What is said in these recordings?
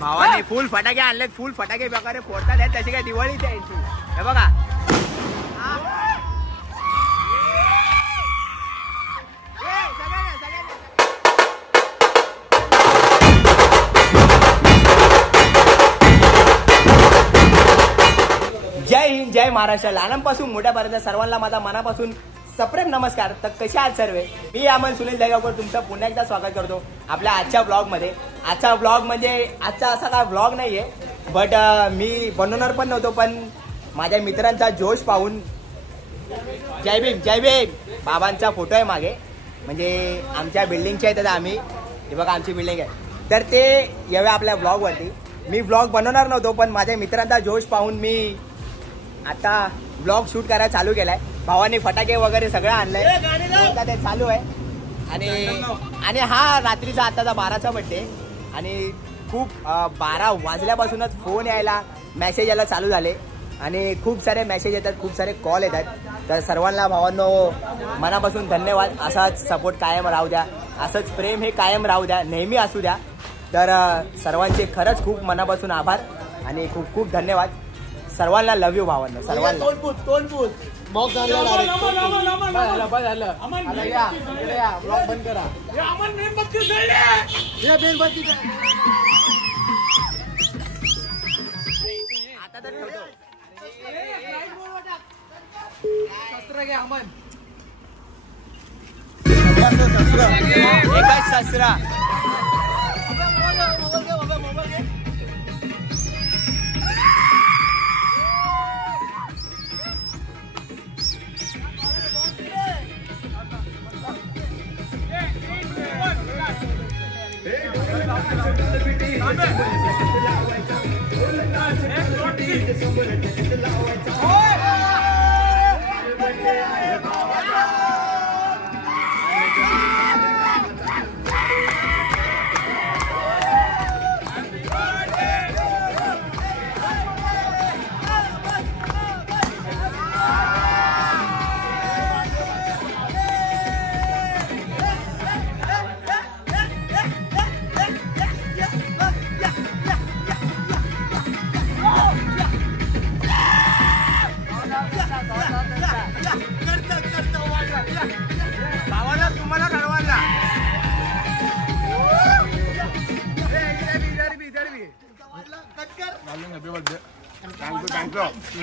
भावाने फुल फटाके आणलेत, फुल फटाके प्रकारे फोडतात आहेत, त्याची काय दिवाळीच आहे यांची. हे बघा जय हिंद, जय महाराष्ट्र. लहानांपासून मोठ्यापर्यंत सर्वांना माझा मनापासून सप्रेम नमस्कार. तर कसे आहात सर्व? मी अमन सुनील दगावकर तुमचं पुन्हा एकदा स्वागत करतो आपल्या आजच्या ब्लॉगमध्ये. आजचा ब्लॉग म्हणजे आजचा असा काय ब्लॉग नाहीये, बट मी बनवणार पण नव्हतो, पण माझ्या मित्रांचा जोश पाहून जय भीम जय भीम बाबांचा फोटो आहे मागे, म्हणजे आमच्या बिल्डिंगच्या आहे. तर आम्ही हे बघा आमची बिल्डिंग आहे, तर ते यावे आपल्या ब्लॉगवरती. मी ब्लॉग बनवणार नव्हतो, पण माझ्या मित्रांचा जोश पाहून मी आता ब्लॉग शूट करायला चालू केलाय. भावाने फटाके वगैरे सगळं आणलंय, ते चालू आहे. आणि हा रात्रीचा आताचा 12चा बड्डे, आणि खूप 12 वाजल्यापासूनच फोन यायला मेसेज यायला चालू झाले, आणि खूप सारे मेसेज येतात, खूप सारे कॉल येतात. तर सर्वांना भावांनो मनापासून धन्यवाद. असाच सपोर्ट कायम राहू द्या, असंच प्रेम हे कायम राहू द्या, नेहमी असू द्या. तर सर्वांचे खरंच खूप मनापासून आभार आणि खूप खूप धन्यवाद. सर्वांना लव यू भावांना, सर्वांना. मॉक झालं डायरेक्ट. ब्लॉग बंद करा. आता तर ठेवतो. शस्त्र घे अमन. एकच शस्त्र.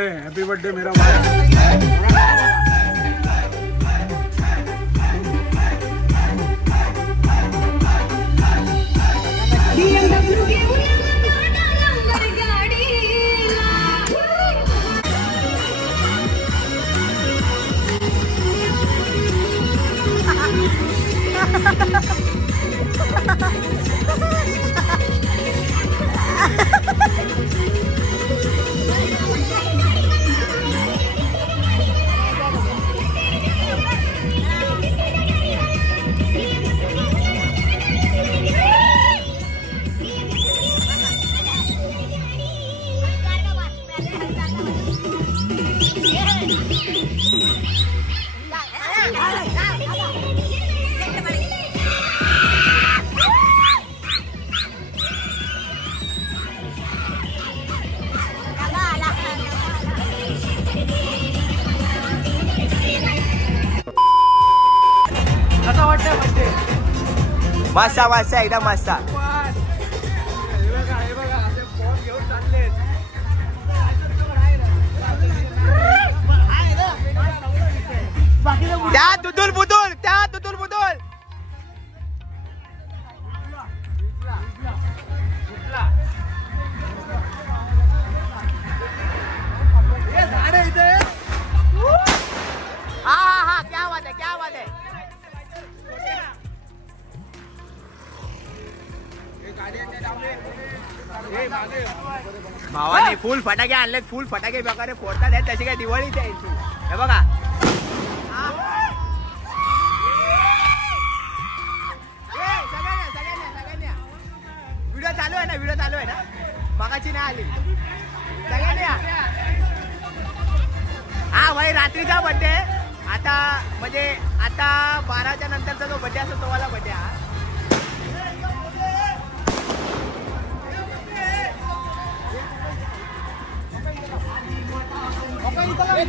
हैप्पी बर्थडे मेरा भाई. मस्त मस्त एकदम मस्त. त्या तुतुल बुतुल, त्या तुतुल बुतुल. हा क्या बात है, क्या बात है. भावाने फुल फटाके आणलेत, फुल फटाके प्रकारे फोडतात आहेत, त्याची काय दिवाळीच आहे यांची. हे बघा व्हिडिओ चालू आहे ना, व्हिडिओ चालू आहे ना, मागाची नाही आली. सगळ्यांनी हा भाई रात्रीचा बड्डे. आता म्हणजे आता 12च्या नंतरचा जो बड्डे असतो तो वाला बड्डे हा. फुल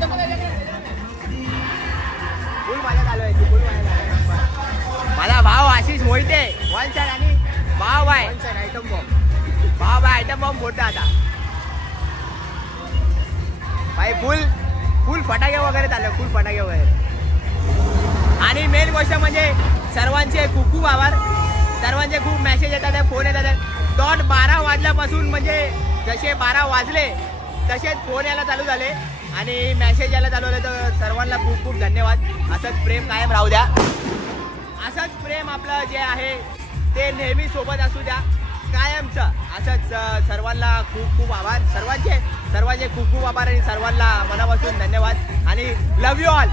मजा चालू आहे, फुल मजा चालू आहे. माझा भाव आशिष मोहिते वन साइड आणि भाव आहे आयटम बॉम्ब. भाव आहे आयटम बॉम्ब मोठा आता भाई. फुल फटाके वगैरे चालले, फुल फटाके वगैरे. आणि मेन गोष्ट म्हणजे सर्वांचे खूप खूप आभार. सर्वांचे खूप मेसेज येतात, फोन येतात. डॉट 12 वाजल्यापासून म्हणजे जसे 12 वाजले तसेच फोन यायला चालू झाले आणि मेसेज यायला चालू झाले. तर सर्वांना खूप खूप धन्यवाद. असंच प्रेम कायम राहू द्या. असंच प्रेम आपलं जे आहे ते नेहमी सोबत असू द्या कायमचं. असंच सर्वांना खूप खूप आभार. सर्वांचे खूप खूप आभार आणि सर्वांना मनापासून धन्यवाद आणि लव्ह यू ऑल.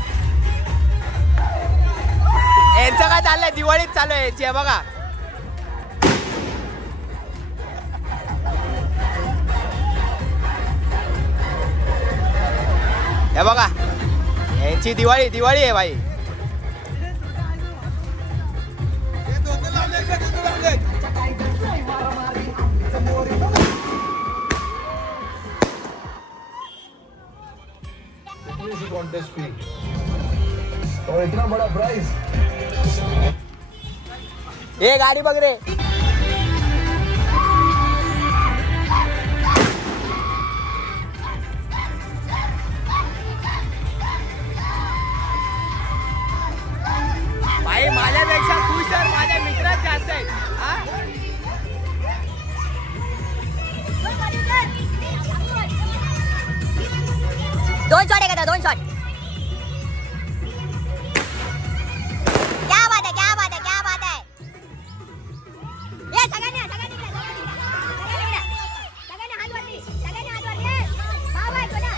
यांचं काय चाललंय, दिवाळीत चालू आहे याची बघा. हे बघा यांची दिवाळी आहे भाई. और इतना बड़ा प्राइस. ये गाड़ी बघ रे. भाई माझ्यापेक्षा खुश तर माझ्या मित्रात जास्त आहेत. दोन शॉट आहे का, 2 शॉट. क्या बात है, क्या बात है, क्या बात है. ये सगळ्यांनी हात वरती, सगळ्यांनी हात वरती. भाव आहे तुला.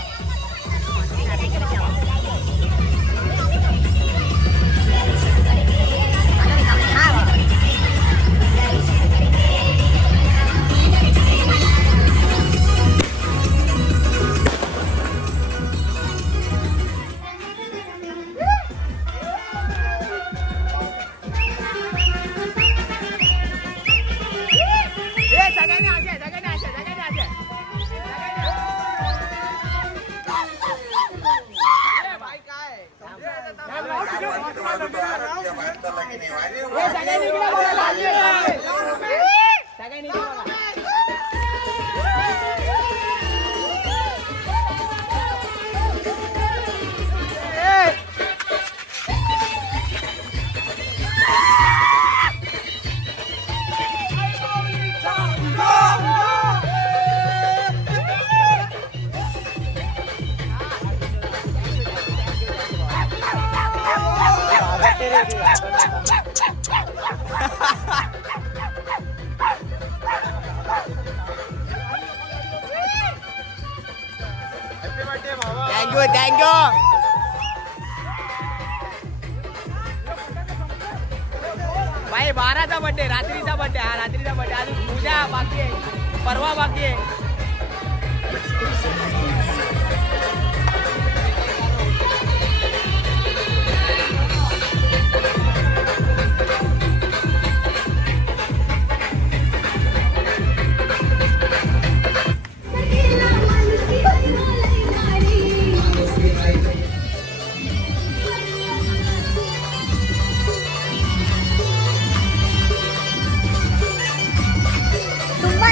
थँक्यू. भाई 12चा बर्थडे, रात्रीचा बर्थडे. हा रात्रीचा बर्थडे. अजून उद्या बाकी आहे, परवा बाकी आहे.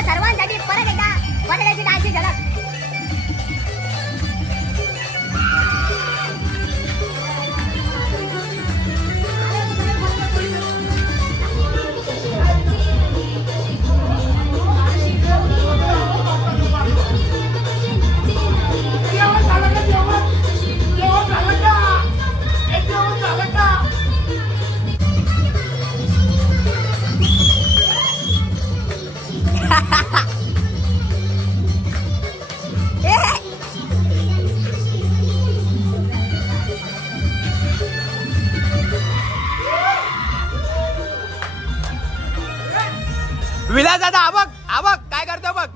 सर्वांसाठी परत एकदा बटाट्याची डाळची झलक. विलास दादा आबक काय करतो बघ.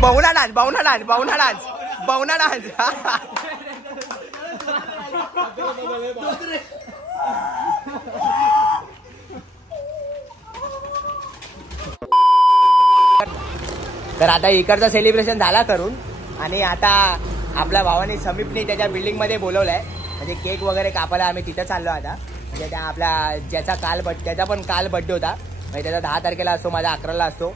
बहुना डान्स बहुना डान्स बहुना डान्स बहुना डान्स तर आता इकडचं सेलिब्रेशन झाला करून आणि आता आपल्या भावाने समीपने त्याच्या बिल्डिंग मध्ये बोलवलंय म्हणजे केक वगैरे कापायला आम्ही तिथं चाललो आता म्हणजे त्या आपल्या ज्याचा त्याचा पण काल बर्थडे होता म्हणजे त्याचा 10 तारखेला असतो माझा 11ला असतो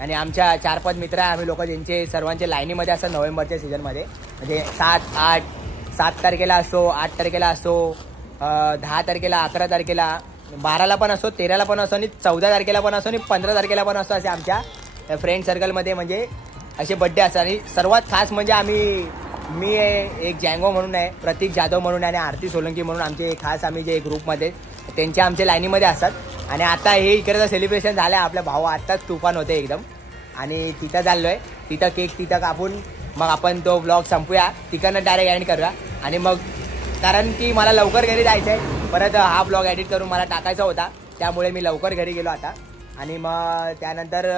आणि आमच्या 4-5 मित्र आहे आम्ही लोक ज्यांचे सर्वांचे लाईनीमध्ये असतात नोव्हेंबरच्या सीझनमध्ये म्हणजे 7 तारखेला असतो 8 तारखेला असतो 10 तारखेला 11 तारखेला 12ला पण असतो 13ला पण असतो आणि 14 तारखेला पण असतो आणि 15 तारखेला पण असतो असे आमच्या फ्रेंड सर्कलमध्ये म्हणजे असे बड्डे असतात आणि सर्वात खास म्हणजे मी एक जँगो म्हणून आहे प्रतीक जाधव म्हणून आहे आणि आरती सोलंकी म्हणून आमचे खास आम्ही जे ग्रुपमध्ये त्यांच्या आमच्या लाईनीमध्ये असतात आणि आता हे इकडचं सेलिब्रेशन झालं आहे आपल्या भाऊ आत्ताच तुफान होते एकदम आणि तिथं चाललो आहे तिथं केक तिथं कापून मग आपण तो ब्लॉग संपूया तिकडनं डायरेक्ट एंड करूया आणि मग कारण की मला लवकर घरी जायचं आहे परत हा ब्लॉग एडिट करून मला टाकायचा होता त्यामुळे मी लवकर घरी गेलो आता आणि मग त्यानंतर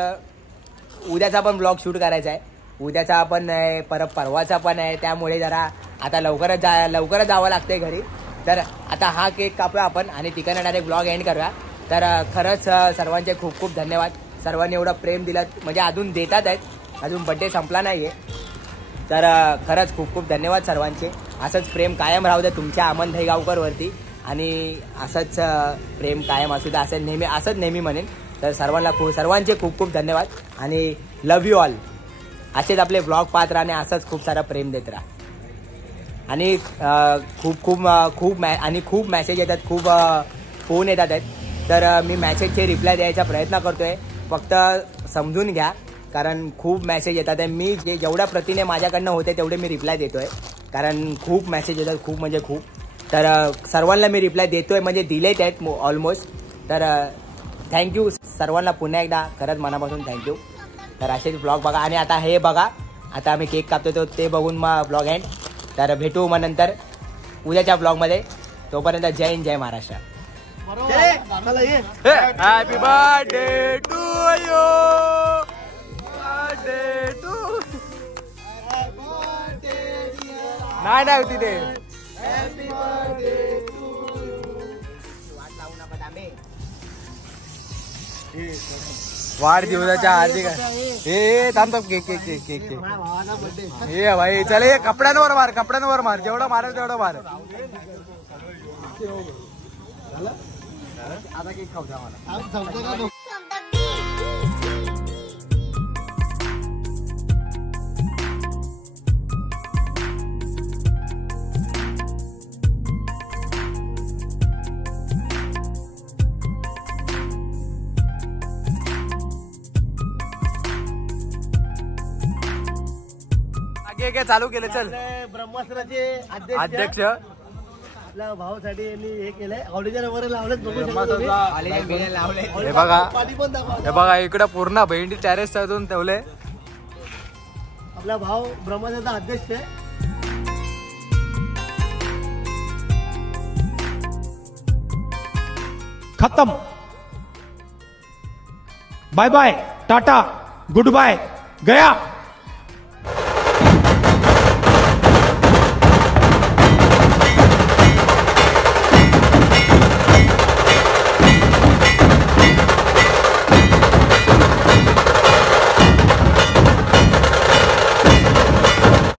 उद्याचा पण ब्लॉग शूट करायचा आहे उद्याचा पण आहे परत परवाचा पण आहे त्यामुळे जरा आता लवकरच जावं लागतंय घरी तर आता हा केक कापूया आपण आणि तिकडनं डायरेक्ट ब्लॉग एंड करूया तर खरंच सर्वांचे खूप खूप धन्यवाद सर्वांनी एवढं प्रेम दिलं म्हणजे अजून देतात आहेत अजून बड्डे संपला नाही आहे तर खरंच खूप खूप धन्यवाद सर्वांचे असंच प्रेम कायम राहू दे तुमच्या अमन दहीगावकरवरती आणि असंच प्रेम कायम असू दे असंच नेहमी म्हणेन तर सर्वांचे खूप खूप धन्यवाद आणि लव्ह यू ऑल असेच आपले ब्लॉग पाहत राहा आणि असंच खूप सारा प्रेम देत राहा आणि खूप मेसेज येतात खूप फोन येतात आहेत तर मी मेसेजचे रिप्लाय द्यायचा प्रयत्न करतोय फक्त समजून घ्या कारण खूप मेसेज येतात आहे मी जेवढ्या प्रतीने माझ्याकडनं होते तेवढे मी रिप्लाय देतोय कारण खूप मेसेज येतात खूप म्हणजे खूप तर सर्वांना मी रिप्लाय देतोय म्हणजे दिलेच आहेत ऑलमोस्ट तर थँक्यू सर्वांना पुन्हा एकदा खरंच मनापासून थँक्यू तर असेच ब्लॉग बघा आणि आता हे बघा आता आम्ही केक कापतो ते बघून मग ब्लॉग एंड तर भेटू मग नंतर उद्याच्या ब्लॉगमध्ये तोपर्यंत जय हिंद जय Maharashtra happy birthday to you birthday to नाही होती ते हॅपी बर्थडे टू वाट लावू नका आम्ही वाढदिवसाच्या हार्दिक हे थांबतो केक हे भाई चल हे कपड्यांवर मार जेवढं मारेल तेवढं मार आता केक खाऊ द्या मला काय चालू केलं चल ब्रह्मास्त्राचे अध्यक्ष आपल्या भावासाठी यांनी हे केलंय ऑडिजन वगैरे लावलेत हे बघा इकडे पूर्ण भेंडी टेरेस साधून ठेवले आपला भाव ब्रह्मास्त्राचा अध्यक्ष आहे खत्म bye bye tata goodbye गया